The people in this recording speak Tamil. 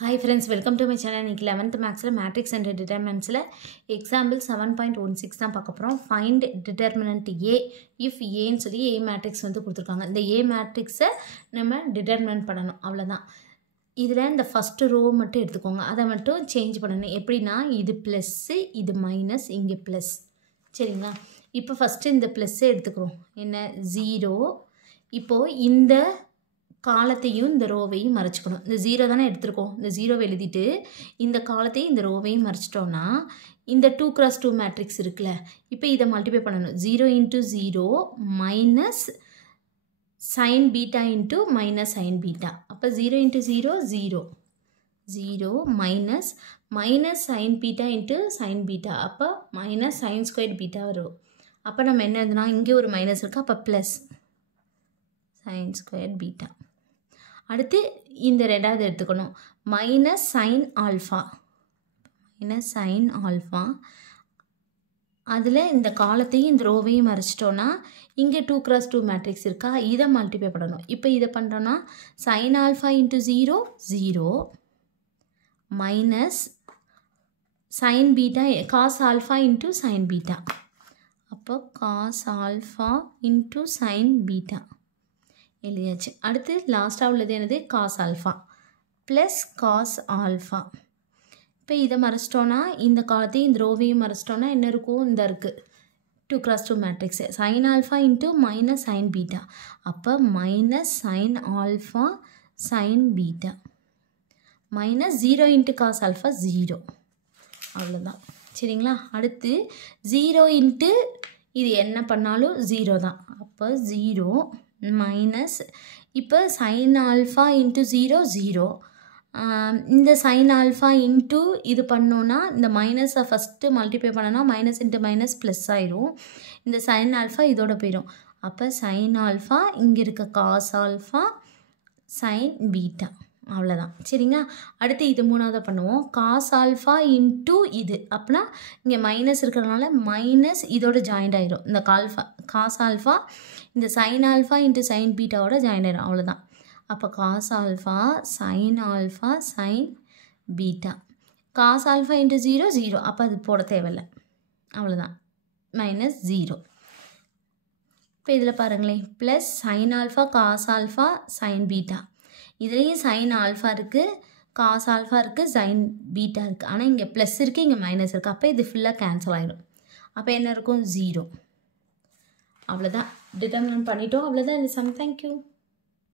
Hi friends, welcome to my channel. இன்னைக்கு 11th Maxல Matrix and Determinantsல example 7.16 தான் பார்க்க போறோம். Find determinant A if A ன்னு சொல்லி A matrix வந்து கொடுத்திருக்காங்க. இந்த A matrixை நம்ம determinant பண்ணணும். அவ்வளவுதான். இதுல இந்த first row மட்டும் எடுத்துக்கோங்க. அதை மட்டும் சேஞ்ச் பண்ணணும். எப்படின்னா இது plus, இது minus, இங்க plus. சரிங்களா? இப்போ first இந்த plus எடுத்துக்கிறோம். என்ன 0. இப்போ இந்த காலத்தையும் இந்த ரோவையும் மறைச்சிக்கணும். இந்த 0 தானே எடுத்துருக்கோம். இந்த 0 எழுதிட்டு இந்த காலத்தையும் இந்த ரோவையும் மறைச்சிட்டோம்னா இந்த 2x2 மேட்ரிக்ஸ் இருக்குல்ல, இப்போ இதை மல்டிப்ளை பண்ணணும். 0 into 0 minus sin beta into minus sin beta. அப்போ 0 into 0 0 0 minus minus sin beta into sin beta. அப்போ minus sin squared beta வரும். அப்போ நம்ம என்ன எழுதுனா இங்கே ஒரு மைனஸ் இருக்குது. அப்போ ப்ளஸ் sin squared beta. அடுத்து இந்த ரெண்டாவது எடுத்துக்கணும். Minus sine alpha, minus sine alpha. அதில் இந்த காலத்தையும் இந்த ரோவையும் மறைச்சிட்டோன்னா இங்கே 2x2 மேட்ரிக்ஸ் இருக்கா, இதை மல்டிப்ளை பண்ணணும். இப்போ இதை பண்ணுறோன்னா sine alpha into 0 0 minus sine beta cos alpha into sine beta. அப்போ cos alpha into sine beta எழுதியாச்சு. அடுத்து லாஸ்ட்டாக உள்ளது என்னது, cos alpha plus cos alpha. இப்போ இதை மறைச்சிட்டோன்னா இந்த காலத்தையும் இந்த ரோவையும் மறைச்சிட்டோன்னா என்ன இருக்கும், இந்த இருக்குது 2x2 matrix sine alpha into minus sine beta. அப்போ minus sine alpha sine beta minus 0 into cos alpha 0. அவ்வளோதான். சரிங்களா? அடுத்து 0 இன்ட்டு இது என்ன பண்ணாலும் 0 தான். அப்போ 0 மைனஸ் இப்போ சைன் ஆல்ஃபா இன்ட்டு 0 0. இந்த சைன் ஆல்ஃபா இன்ட்டு இது பண்ணோன்னா இந்த மைனஸை ஃபஸ்ட்டு மல்டிப்ளை பண்ணோன்னா மைனஸ் இன்ட்டு மைனஸ் ப்ளஸ் ஆயிரும். இந்த சைன் ஆல்ஃபா இதோட போயிடும். அப்போ சைன் ஆல்ஃபா இங்கே இருக்க காஸ் ஆல்ஃபா சைன் பீட்டா. அவ்வளோதான். சரிங்களா? அடுத்து இது மூணாவது பண்ணுவோம். காஸ் ஆல்ஃபா இன்ட்டு இது, அப்படின்னா இங்கே மைனஸ் இருக்கிறதுனால மைனஸ் இதோட ஜாயிண்ட் ஆயிரும். இந்த காஸ் ஆல்ஃபா இந்த சைன் ஆல்ஃபா இன்ட்டு சைன் பீட்டாவோட ஜாயிண்ட் ஆயிரும். அவ்வளோதான். அப்போ cos alpha sine alpha sine beta. Cos alpha into 0 0. அப்போ அது போட தேவையில்லை. அவ்வளோதான். மைனஸ் 0. இப்போ இதில் பாருங்களேன், plus sine alpha cos alpha sine beta. இதுலேயும் சைன் ஆல்ஃபா இருக்குது, காஸ் ஆல்ஃபா இருக்குது, சைன் பீட்டா இருக்குது. ஆனால் இங்கே ப்ளஸ் இருக்குது, இங்கே மைனஸ் இருக்குது. அப்போ இது ஃபுல்லாக கேன்சல் ஆகிடும். அப்போ என்ன இருக்கும், 0. அவ்வளோதான். டிட்டர்மினன்ட் பண்ணிட்டோம். அவ்வளோதான் இந்த சம். தேங்க்யூ.